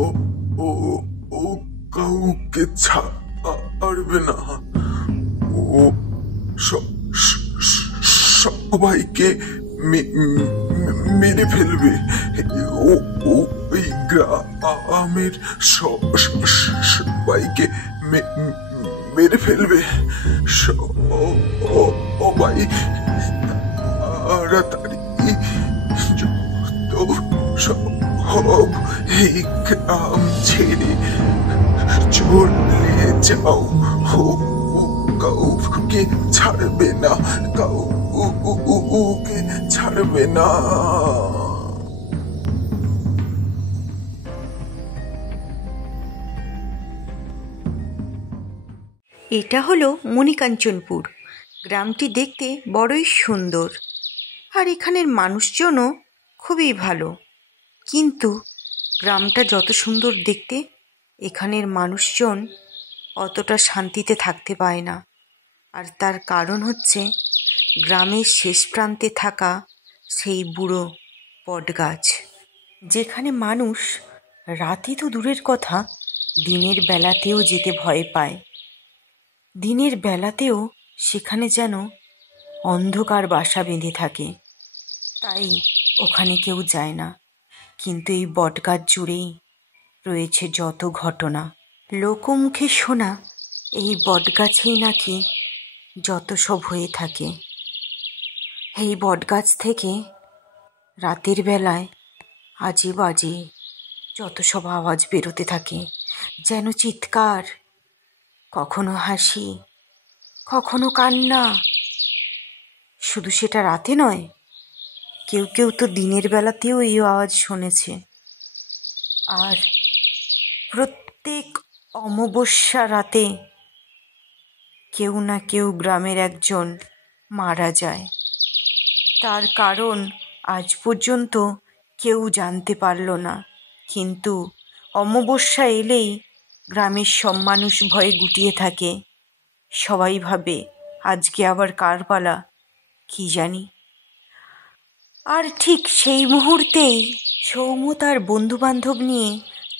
ও ও ও কাউকে ছাড়বে না। ও সবাইকে মেরে ফেলবে। ও ও এই গ্রামের সবাইকে মেরে ফেলবে। সবাই তাড়াতাড়ি সব এই গ্রাম ছেড়ে চলে যাও। কাউকে ছাড়বে না, কাউকে ছাড়বে না। এটা হলো মণিকাঞ্চনপুর। গ্রামটি দেখতে বড়ই সুন্দর, আর এখানের মানুষজনও খুবই ভালো। কিন্তু গ্রামটা যত সুন্দর দেখতে, এখানের মানুষজন অতটা শান্তিতে থাকতে পায় না। আর তার কারণ হচ্ছে গ্রামের শেষ প্রান্তে থাকা সেই বুড়ো বটগাছ, যেখানে মানুষ রাতে তো দূরের কথা, দিনের বেলাতেও যেতে ভয় পায়। দিনের বেলাতেও সেখানে যেন অন্ধকার বাসা বেঁধে থাকে, তাই ওখানে কেউ যায় না। কিন্তু এই বটগাছ জুড়েই রয়েছে যত ঘটনা। লোকমুখে শোনা এই বটগাছেই নাকি যত সব হয়ে থাকে। এই বটগাছ থেকে রাতের বেলায় আজে বাজে যত সব আওয়াজ বেরোতে থাকে, যেন চিৎকার, কখনো হাসি, কখনো কান্না। শুধু সেটা রাতে নয়, কেউ কেউ তো দিনের বেলাতেও এই আওয়াজ শুনেছে। আর প্রত্যেক অমাবস্যা রাতে কেউ না কেউ গ্রামের একজন মারা যায়। তার কারণ আজ পর্যন্ত কেউ জানতে পারল না। কিন্তু অমাবস্যা এলেই গ্রামের সব মানুষ ভয়ে গুটিয়ে থাকে। সবাই ভাবে আজকে আবার কার পালা, কি জানি। আর ঠিক সেই মুহূর্তেই সৌম্য তার বন্ধুবান্ধব নিয়ে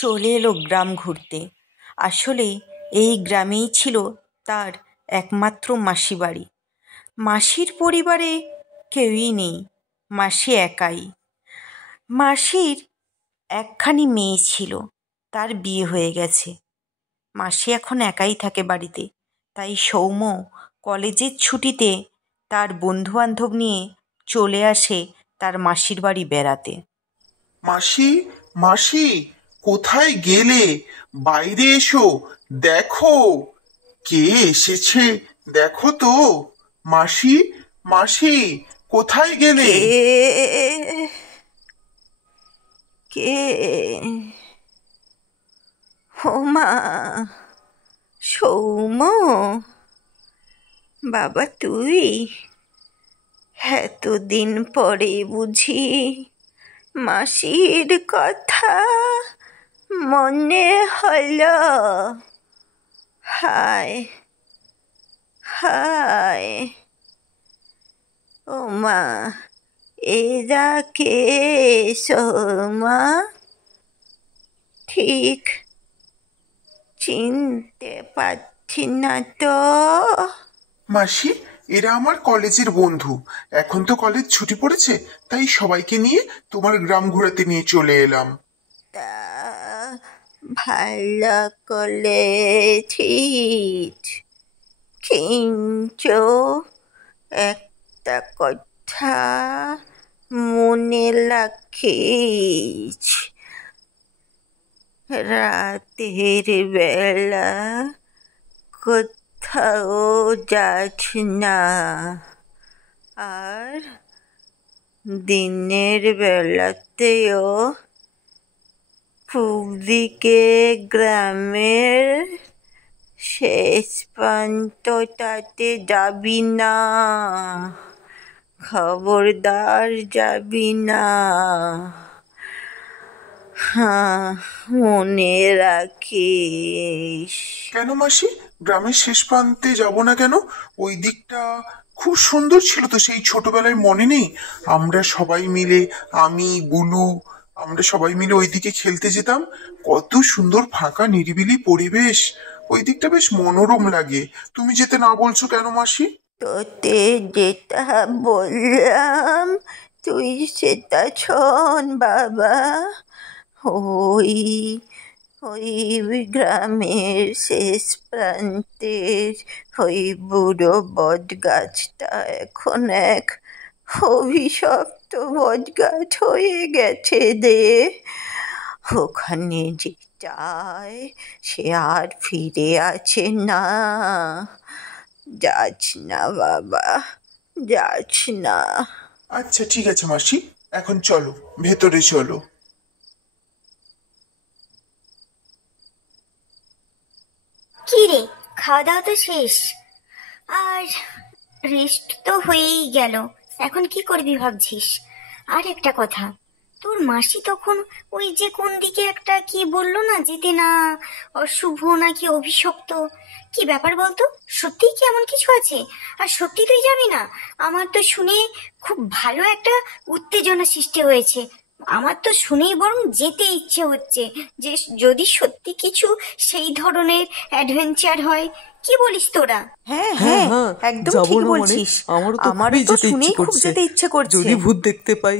চলে এলো গ্রাম ঘুরতে। আসলে এই গ্রামেই ছিল তার একমাত্র মাসি বাড়ি। মাসির পরিবারে কেউই নেই, মাসি একাই। মাসির একখানি মেয়ে ছিল, তার বিয়ে হয়ে গেছে। মাসি এখন একাই থাকে বাড়িতে। তাই সৌম্য কলেজের ছুটিতে তার বন্ধুবান্ধব নিয়ে চলে আসে তার মাসির বাড়ি বেড়াতে। মাসি, মাসি, কোথায় গেলে? বাইরে এসো, দেখো কে এসেছে, দেখো তো। মাসি, মাসি, কোথায় গেলে? কে? ও মা, সৌম্য, বাবা তুই? এতদিন পরে বুঝি মাসির কথা মনে হলো? হায় হায়, ও মা, এরা কে সৌমা? ঠিক চিনতে পারছি না তো। মাসি, এরা আমার কলেজের বন্ধু। এখন তো কলেজ ছুটি পড়েছে, তাই সবাইকে নিয়ে তোমার গ্রাম ঘোরাতে নিয়ে চলে এলাম। তা ভালো করেছিস, কিন্তু একটা কথা মনে রাখিস, রাতের বেলা কোথাও যাস না, আর দিনের বেলাতেও পূব দিকে গ্রামের শেষ প্রান্তটাতে যাবি না, খবরদার যাবি না। হ্যাঁ, মনে রাখিস। কেন মাসি, গ্রামের শেষ প্রান্তে যাব না কেন? ওই দিকটা খুব সুন্দর ছিল তো, সেই ছোটবেলায় মনে নেই? আমরা সবাই মিলে, আমি, বুলু, আমরা সবাই মিলে ওইদিকে খেলতে যেতাম। কত সুন্দর ফাঁকা নিরিবিলি পরিবেশ, ওই দিকটা বেশ মনোরম লাগে। তুমি যেতে না বলছো কেন মাসি? তোতে যেটা বললাম তুই সেটা শোন বাবা। ওই ওই গ্রামের শেষ প্রান্তের ওই বুড়ো বট গাছটা এখন এক অভিশপ্ত বট গাছ হয়ে গেছে রে। ওখানে যে যায় সে আর ফিরে আসে না। যাস না বাবা, যাস না। আচ্ছা ঠিক আছে মাসি, এখন চলো ভেতরে চলো। কি রে, খাওয়া দাওয়া তো শেষ, আর রেস্ট তো হয়েই গেল। এখন কি করবি ভাবছিস? আর একটা কথা, তোর মাসি তখন ওই যে কোন দিকে একটা কি বললো না, যেতে না, অশুভ নাকি অভিশপ্ত, কি ব্যাপার বলতো? সত্যি কি এমন কিছু আছে? আর সত্যি তুই যাবি না? আমার তো শুনে খুব ভালো একটা উত্তেজনা সৃষ্টি হয়েছে। আমার তো শুনেই বরং যেতে ইচ্ছে হচ্ছে, যে যদি সত্যি কিছু সেই ধরনের অ্যাডভেঞ্চার হয়। কি বলিস তোরা? হ্যাঁ হ্যাঁ, একদম ঠিক বলছিস। আমারও তো শুনেই খুব যেতে ইচ্ছে করছে। যদি ভূত দেখতে পাই।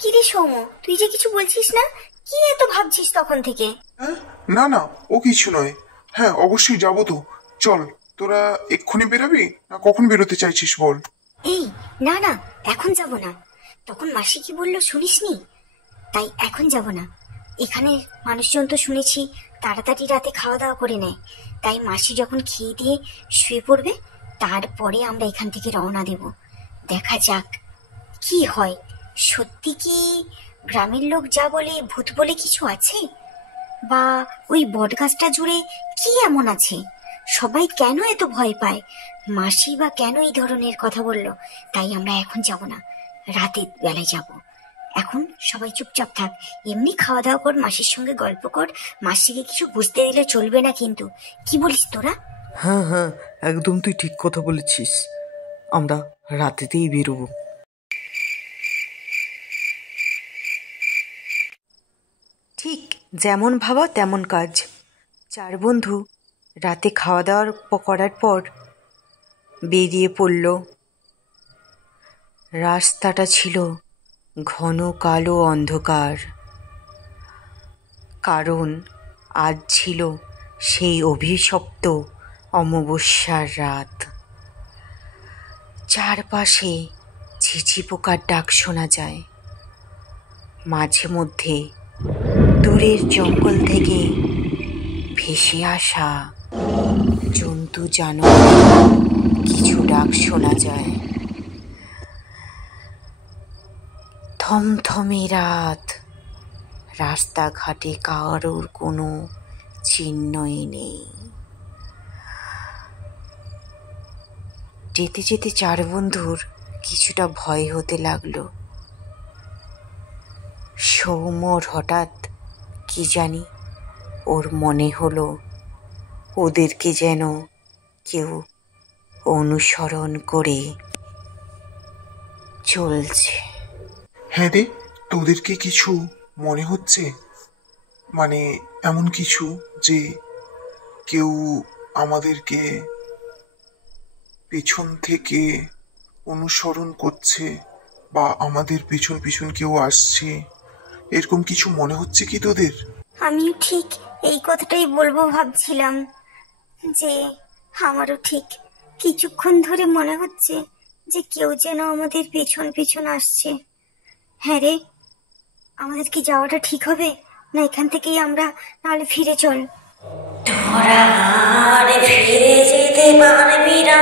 কি রে সৌম, তুই যে কিছু বলছিস না, কি এত ভাবছিস তখন থেকে? হ্যাঁ, না না, ও কিছু নয়। হ্যাঁ অবশ্যই যাবো তো। চল, তোরা এক্ষুনি বেরাবি না কখন বেরোতে চাইছিস বল? এই না না, এখন যাব না। তখন মাসি কি বললো শুনিসনি? তাই এখন যাব না। এখানে মানুষজন তো শুনেছি তাড়াতাড়ি রাতে খাওয়া দাওয়া করে নেয়। তাই মাসি যখন খেয়ে দিয়ে শুয়ে পড়বে, তারপরে আমরা এখান থেকে রওনা দেব। দেখা যাক কি হয়। সত্যি কি গ্রামের লোক যা বলে ভূত বলে কিছু আছে, বা ওই বটগাছটা জুড়ে কি এমন আছে? সবাই কেন এত ভয় পায়? মাসি বা কেন এই ধরনের কথা বললো? তাই আমরা এখন যাব না, রাতের বেলায় যাব। এখন সবাই চুপচাপ থাক, এমনি খাওয়া দাওয়া কর, মাসির সঙ্গে গল্প কর। মাসিকে কিছু বুঝতে দিলে চলবে না কিন্তু। কি বলিস তোরা? হ্যাঁ হ্যাঁ, একদম তুই ঠিক কথা বলেছিস। আমরা রাতেতেই বেরোবো। ঠিক যেমন ভাবা তেমন কাজ। চার বন্ধু রাতে খাওয়া দাওয়া করার পর বেরিয়ে পড়ল। রাস্তাটা ছিল ঘন কালো অন্ধকার, কারণ আজ ছিল সেই অভিশপ্ত অমাবস্যার রাত। চারপাশে ঝিঝি পোকার ডাক শোনা যায়। মাঝে মধ্যে দূরের জঙ্গল থেকে ভেসে আসা জন্তু জানোয়ার কিছু ডাক শোনা যায়। থমথমে রাত, রাস্তাঘাটে কারোর কোনো চিহ্নই নেই। যেতে যেতে চার বন্ধুর কিছুটা ভয় হতে লাগলো। সৌম্যর হঠাৎ কি জানি ওর মনে হলো ওদেরকে যেন কেউ অনুসরণ করে চলছে। হ্যাঁ রে, তোদেরকে কিছু মনে হচ্ছে? মানে এমন কিছু যে কেউ আমাদেরকে পেছন থেকে অনুসরণ করছে, বা আমাদের পিছন পিছন কেউ আসছে, এরকম কিছু মনে হচ্ছে কি তোদের? আমিও ঠিক এই কথাটাই বলবো ভাবছিলাম, যে আমারও ঠিক কিছুক্ষণ ধরে মনে হচ্ছে যে কেউ যেন আমাদের পেছন পেছন আসছে। হ্যাঁ রে, আমাদের কি যাওয়াটা ঠিক হবে, না এখান থেকেই আমরা নাহলে ফিরে চল? তোরা আর ফিরে যেতে পারবি না।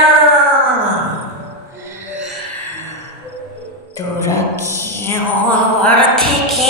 তোরা কেউ আমার থেকে